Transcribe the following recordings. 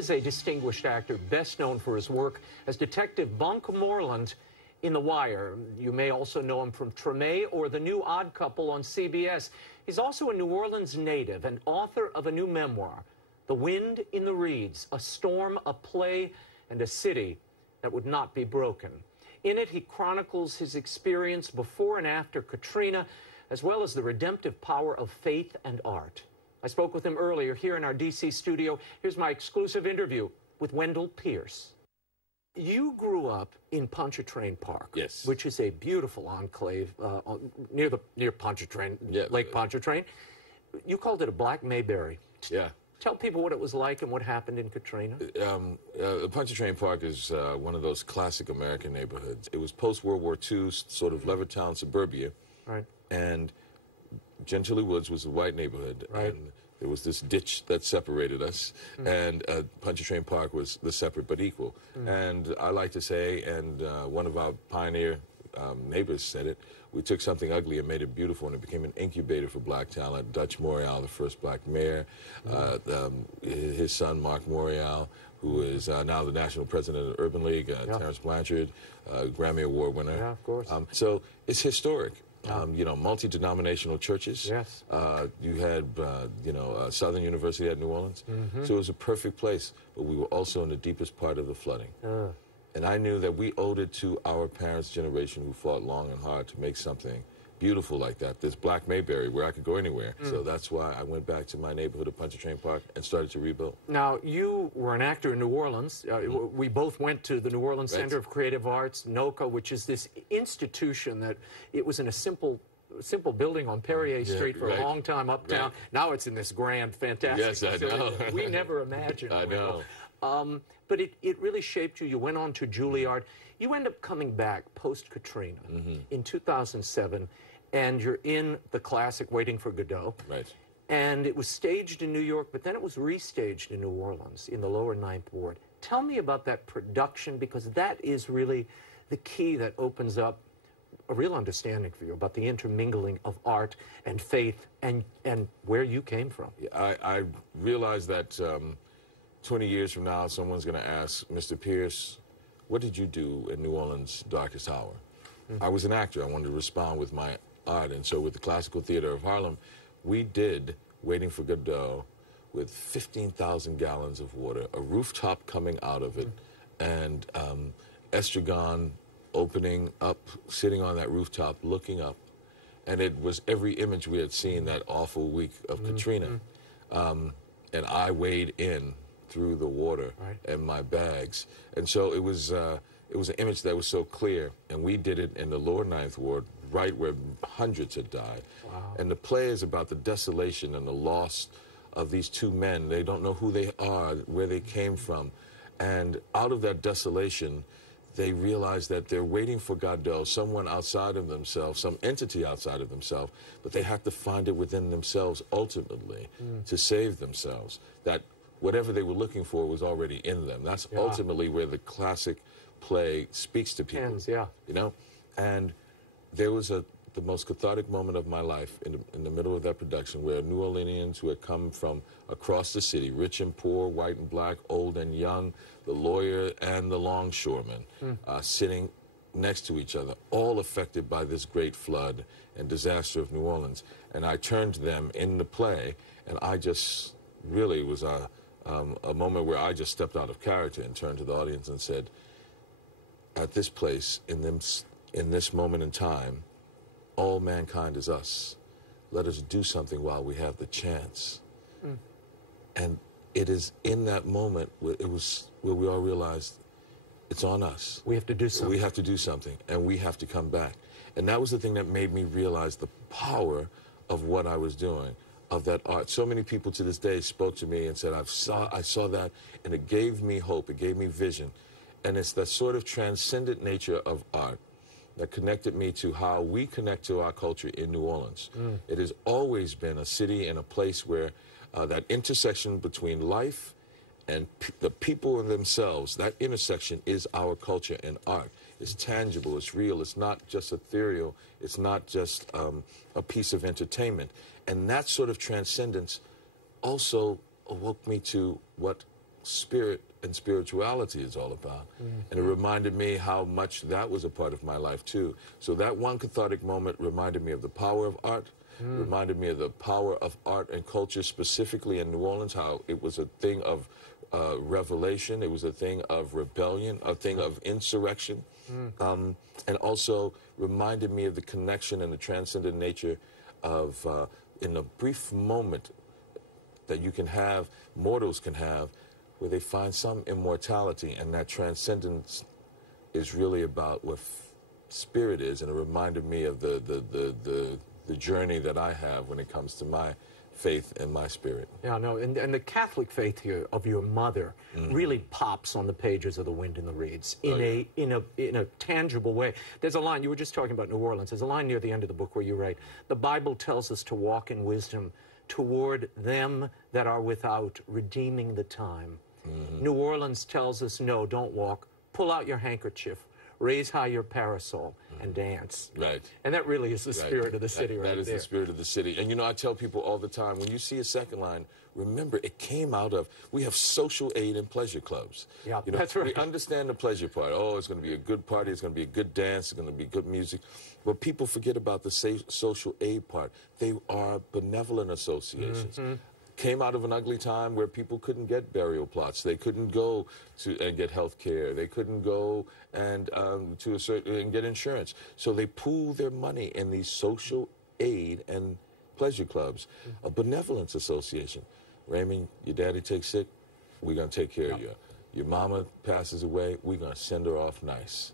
is a distinguished actor, best known for his work as Detective Bunk Moreland in The Wire. You may also know him from Treme or The New Odd Couple on CBS. He's also a New Orleans native and author of a new memoir, The Wind in the Reeds, a storm, a play, and a city that would not be broken. In it, he chronicles his experience before and after Katrina, as well as the redemptive power of faith and art. I spoke with him earlier here in our D.C. studio. Here's my exclusive interview with Wendell Pierce. You grew up in Pontchartrain Park, yes, which is a beautiful enclave near Pontchartrain, yeah, Lake Pontchartrain. You called it a Black Mayberry. Yeah. Tell people what it was like and what happened in Katrina. Pontchartrain Park is one of those classic American neighborhoods. It was post-World War II, sort of Levittown suburbia. Right. And Gentilly Woods was a white neighborhood. Right. And there was this ditch that separated us. And Pontchartrain Park was the separate but equal. And I like to say, and one of our pioneer neighbors said it, we took something ugly and made it beautiful, and it became an incubator for black talent. Dutch Morial, the first black mayor, his son, Mark Morial, who is now the national president of the Urban League, Terrence Blanchard, Grammy Award winner. Yeah, of course. So it's historic. You know, multi-denominational churches. Yes. You had, Southern University at New Orleans. So it was a perfect place, but we were also in the deepest part of the flooding. And I knew that we owed it to our parents' generation who fought long and hard to make something beautiful like that. This Black Mayberry, where I could go anywhere. So that's why I went back to my neighborhood of Pontchartrain Park and started to rebuild. Now, you were an actor in New Orleans. We both went to the New Orleans Center of Creative Arts, NOCA, which is this institution that it was in a simple building on Perrier Street for a long time uptown. Now it's in this grand, fantastic facility that we never imagined. I know. But it really shaped you. You went on to Juilliard. You end up coming back post-Katrina in 2007, and you're in the classic Waiting for Godot. Right. And it was staged in New York, but then it was restaged in New Orleans in the lower Ninth Ward. Tell me about that production, because that is really the key that opens up a real understanding for you about the intermingling of art and faith and where you came from. Yeah, I realized that 20 years from now, someone's going to ask, Mr. Pierce, what did you do in New Orleans' darkest hour? I was an actor. I wanted to respond with my art. And so with the Classical Theater of Harlem, we did Waiting for Godot with 15,000 gallons of water, a rooftop coming out of it, and Estragon opening up, sitting on that rooftop, looking up. And it was every image we had seen that awful week of Katrina. And I waded in through the water and my bags. And so it was an image that was so clear. And we did it in the lower Ninth Ward, right where hundreds had died. Wow. And the play is about the desolation and the loss of these two men. They don't know who they are, where they came from. And out of that desolation, they realize that they're waiting for Godot, someone outside of themselves, some entity outside of themselves, but they have to find it within themselves ultimately to save themselves. That whatever they were looking for was already in them. That's ultimately where the classic play speaks to people. You know? And there was the most cathartic moment of my life in the middle of that production, where New Orleanians who had come from across the city, rich and poor, white and black, old and young, the lawyer and the longshoreman, sitting next to each other, all affected by this great flood and disaster of New Orleans. And I turned to them in the play, and I just really was a moment where I just stepped out of character and turned to the audience and said, at this place, in this moment in time, all mankind is us. Let us do something while we have the chance. And it is in that moment where we all realized it's on us. We have to do something. We have to do something, and we have to come back. And that was the thing that made me realize the power of what I was doing, of that art. So many people to this day spoke to me and said, I saw that, and it gave me hope, it gave me vision. And it's that sort of transcendent nature of art that connected me to how we connect to our culture in New Orleans. It has always been a city and a place where that intersection between life and the people themselves, that intersection is our culture, and art. It's tangible, it's real, it's not just ethereal, it's not just a piece of entertainment. And that sort of transcendence also awoke me to what spirit and spirituality is all about. And it reminded me how much that was a part of my life too. So that one cathartic moment reminded me of the power of art, reminded me of the power of art and culture, specifically in New Orleans, how it was a thing of revelation, it was a thing of rebellion, a thing of insurrection, and also reminded me of the connection and the transcendent nature of, in a brief moment that you can have, mortals can have, where they find some immortality, and that transcendence is really about what spirit is, and it reminded me of the journey that I have when it comes to my faith and my spirit. Yeah, no, and the Catholic faith here of your mother really pops on the pages of The Wind in the Reeds in a tangible way. There's a line, you were just talking about New Orleans, there's a line near the end of the book where you write, "The Bible tells us to walk in wisdom toward them that are without, redeeming the time." New Orleans tells us, no, don't walk, pull out your handkerchief, raise high your parasol, and dance. Right. And that really is the spirit of the city right there. That is the spirit of the city. And, you know, I tell people all the time, when you see a second line, remember, it came out of, we have social aid and pleasure clubs. Yeah, you know, that's right. We understand the pleasure part. Oh, it's going to be a good party, it's going to be a good dance, it's going to be good music. But people forget about the social aid part. They are benevolent associations. Came out of an ugly time where people couldn't get burial plots. They couldn't go to and get health care. They couldn't go and get insurance. So they pool their money in these social aid and pleasure clubs. A benevolence association. Raymond, your daddy takes sick, we're going to take care of you. Your mama passes away, we're going to send her off nice.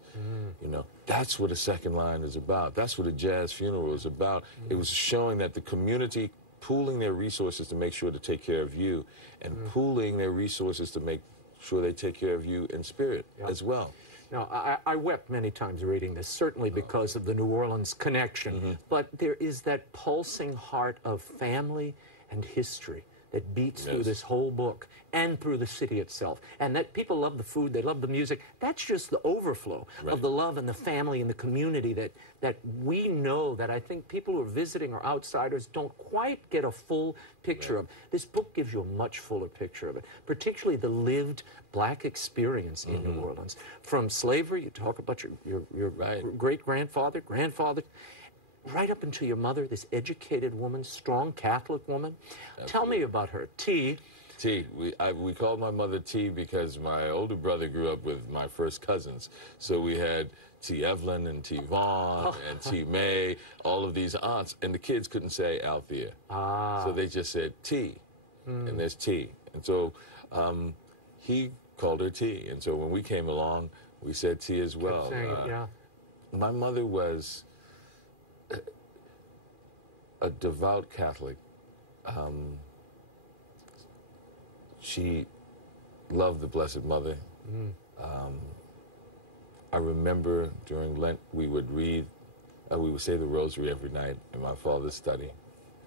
You know, that's what a second line is about. That's what a jazz funeral is about. It was showing that the community pooling their resources to make sure to take care of you, and pooling their resources to make sure they take care of you in spirit as well. Now, I wept many times reading this, certainly because of the New Orleans connection, but there is that pulsing heart of family and history that beats through this whole book and through the city itself. And that people love the food, they love the music. That's just the overflow of the love and the family and the community that we know that I think people who are visiting or outsiders don't quite get a full picture of. This book gives you a much fuller picture of it, particularly the lived black experience in New Orleans. From slavery, you talk about your great-grandfather, grandfather, right up until your mother, this educated woman, strong Catholic woman. Absolutely. Tell me about her. T. We called my mother T because my older brother grew up with my first cousins. So we had T. Evelyn and T. Vaughn and T. May, all of these aunts, and the kids couldn't say Althea. So they just said T, and there's T. And so he called her T. And so when we came along, we said T as well. My mother was a devout Catholic. She loved the Blessed Mother. I remember during Lent we would read, we would say the Rosary every night in my father's study.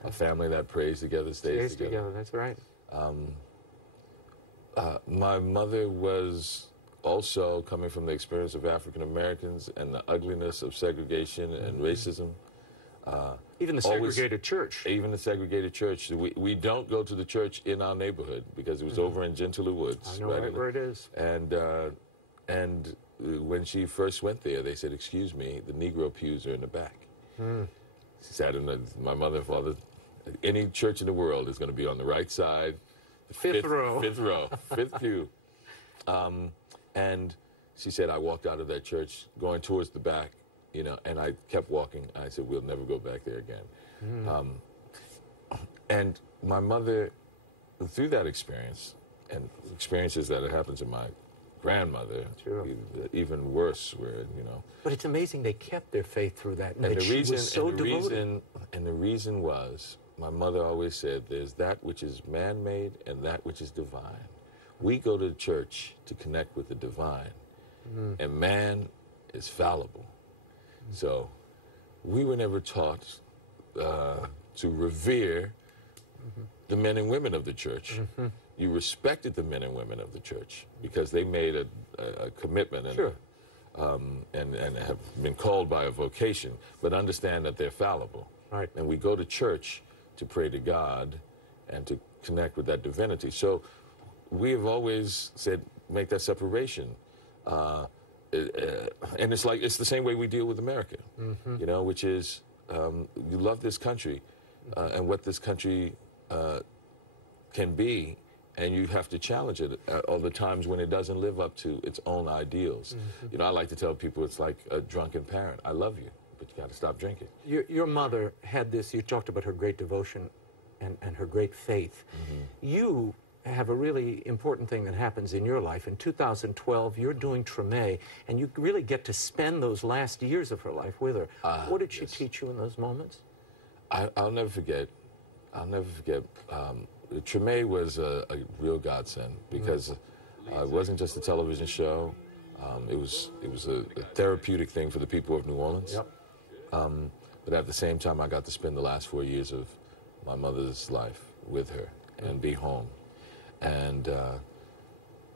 A family that prays together stays together. That's right. My mother was also coming from the experience of African Americans and the ugliness of segregation and racism. Even the segregated church. Even the segregated church. We don't go to the church in our neighborhood because it was over in Gentile Woods. I know right where it is. And when she first went there, they said, "Excuse me, the Negro pews are in the back." She sat in my mother and father. Any church in the world is going to be on the right side, the fifth row, fifth pew. And she said, I walked out of that church going towards the back. You know, and I kept walking. I said, we'll never go back there again. And my mother, through that experience, and experiences that had happened to my grandmother, even worse, where, you know. But it's amazing they kept their faith through that. And the reason was, my mother always said, there's that which is man-made and that which is divine. We go to church to connect with the divine, and man is fallible. So we were never taught to revere the men and women of the church. You respected the men and women of the church because they made a commitment and have been called by a vocation, but understand that they're fallible. Right. And we go to church to pray to God and to connect with that divinity. So we have always said, make that separation. And it's the same way we deal with America, you know, which is you love this country and what this country can be, and you have to challenge it all the times when it doesn't live up to its own ideals. You know, I like to tell people it's like a drunken parent. I love you, but you got to stop drinking. Your mother had this, you talked about her great devotion and her great faith. You have a really important thing that happens in your life. In 2012, you're doing Treme, and you really get to spend those last years of her life with her. What did she teach you in those moments? I'll never forget. I'll never forget. Treme was a real godsend because it wasn't just a television show. It was a therapeutic thing for the people of New Orleans. But at the same time, I got to spend the last 4 years of my mother's life with her and be home. And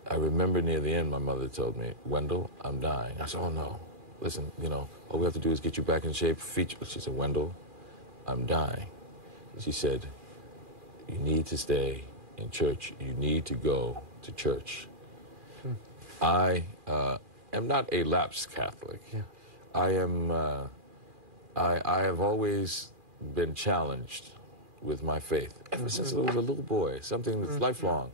I remember near the end, my mother told me, Wendell, I'm dying. I said, oh, no. Listen, you know, all we have to do is get you back in shape. She said, Wendell, I'm dying. She said, you need to stay in church. You need to go to church. I am not a lapsed Catholic. I am, I have always been challenged with my faith ever since I was a little boy, something that's lifelong.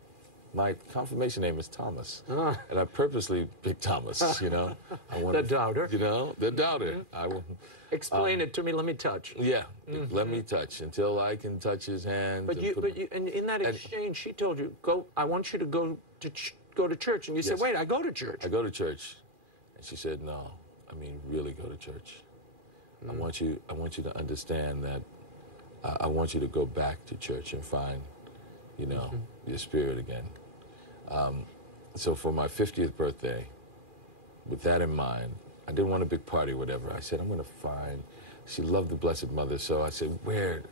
My confirmation name is Thomas, and I purposely picked Thomas, you know. The doubter. You know, the doubter. Explain it to me, let me touch. Yeah, let me touch until I can touch his hand. But in that exchange, she told you, I want you to go to church. And you said, wait, I go to church. I go to church. And she said, no, I mean, really go to church. I want you to understand that I want you to go back to church and find, you know, your spirit again. So for my 50th birthday, with that in mind, I didn't want a big party or whatever. I said, I'm going to find, she loved the Blessed Mother, so I said, where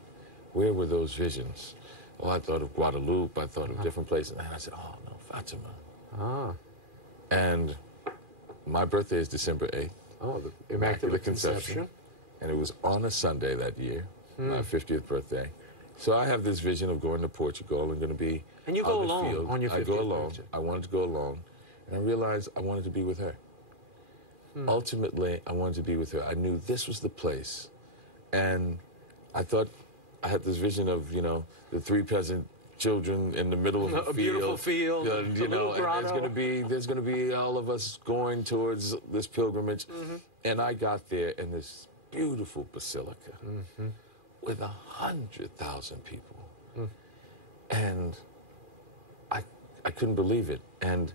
were those visions? Oh, I thought of Guadalupe, I thought of different places. And I said, oh, no, Fatima. And my birthday is December 8th. Oh, the Immaculate Conception. And it was on a Sunday that year, my 50th birthday. So I have this vision of going to Portugal and going to be and you go alone on your 50th birthday. I go alone. I wanted to go alone. And I realized I wanted to be with her. Ultimately, I wanted to be with her. I knew this was the place. And I thought, I had this vision of, you know, the 3 peasant children in the middle of a field. Beautiful field. You know, and there's going to be all of us going towards this pilgrimage. And I got there in this beautiful basilica with 100,000 people. And I couldn't believe it. And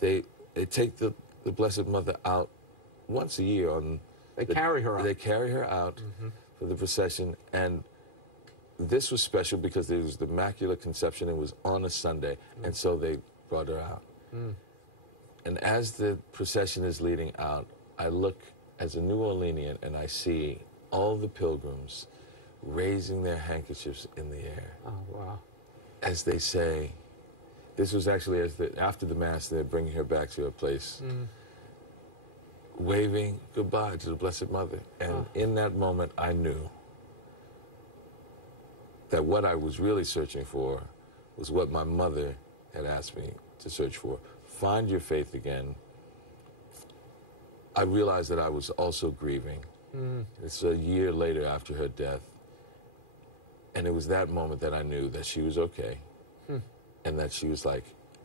they take the Blessed Mother out once a year on... They carry her out. They carry her out for the procession. And this was special because there was the Immaculate Conception. It was on a Sunday. And so they brought her out. And as the procession is leading out, I look as a New Orleanian and I see all the pilgrims raising their handkerchiefs in the air. Oh, wow. As they say, this was actually after the Mass, they're bringing her back to her place, waving goodbye to the Blessed Mother. And in that moment, I knew that what I was really searching for was what my mother had asked me to search for. Find your faith again. I realized that I was also grieving. It's a year later after her death. And it was that moment that I knew that she was okay. And that she was like,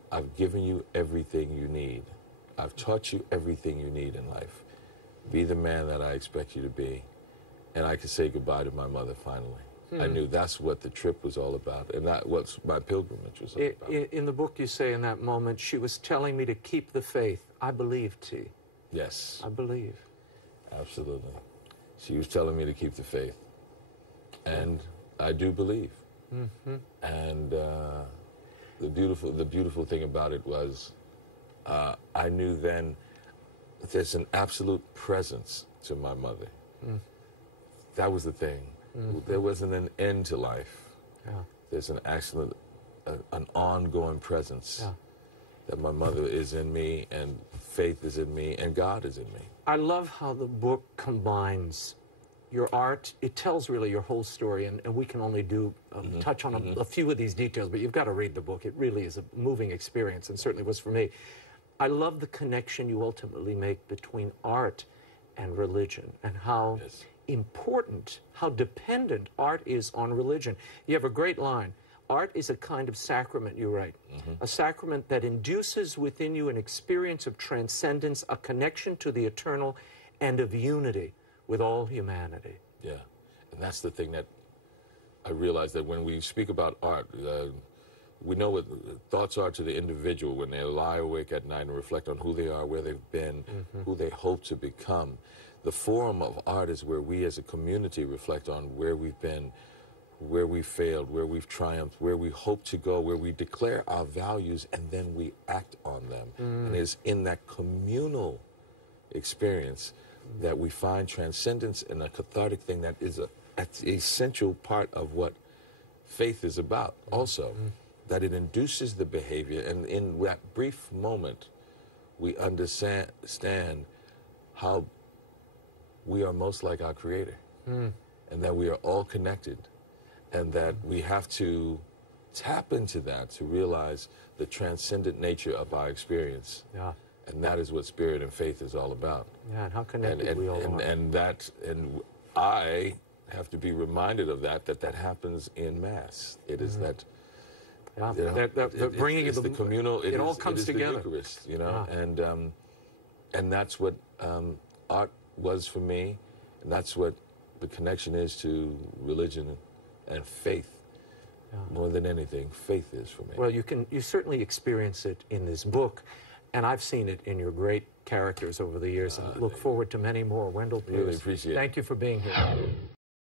I've given you everything you need. I've taught you everything you need in life. Be the man that I expect you to be. And I could say goodbye to my mother finally. I knew that's what the trip was all about, and that's what my pilgrimage was all about. In the book you say in that moment, she was telling me to keep the faith. I believe, T. Yes. I believe. Absolutely. She was telling me to keep the faith. And I do believe. And the beautiful thing about it was I knew then there's an absolute presence to my mother. That was the thing. There wasn't an end to life. There's an ongoing presence that my mother is in me, and faith is in me, and God is in me. I love how the book combines your art, it tells really your whole story, and we can only do touch on a few of these details, but you've got to read the book. It really is a moving experience, and certainly was for me. I love the connection you ultimately make between art and religion, and how important, how dependent art is on religion. You have a great line. Art is a kind of sacrament, you write. A sacrament that induces within you an experience of transcendence, a connection to the eternal, and of unity with all humanity. Yeah, and that's the thing that I realize, that when we speak about art, we know what thoughts are to the individual when they lie awake at night and reflect on who they are, where they've been, who they hope to become. The forum of art is where we as a community reflect on where we've been, where we failed, where we've triumphed, where we hope to go, where we declare our values and then we act on them. And it's in that communal experience that we find transcendence and a cathartic thing that is an essential part of what faith is about also, that it induces the behavior, and in that brief moment we understand how we are most like our Creator, and that we are all connected, and that we have to tap into that to realize the transcendent nature of our experience. Yeah. And that is what spirit and faith is all about. Yeah, and how connected we all are. And I have to be reminded of that happens in Mass. It is that, yeah, you know, bringing it's the communal. It all comes together. The Eucharist, you know, Yeah. And that's what art was for me, and that's what the connection is to religion and faith. More than anything, faith is for me. Well, you certainly experience it in this book, and I've seen it in your great characters over the years, and look forward to many more. Wendell Pierce, really appreciate it. Thank you for being here.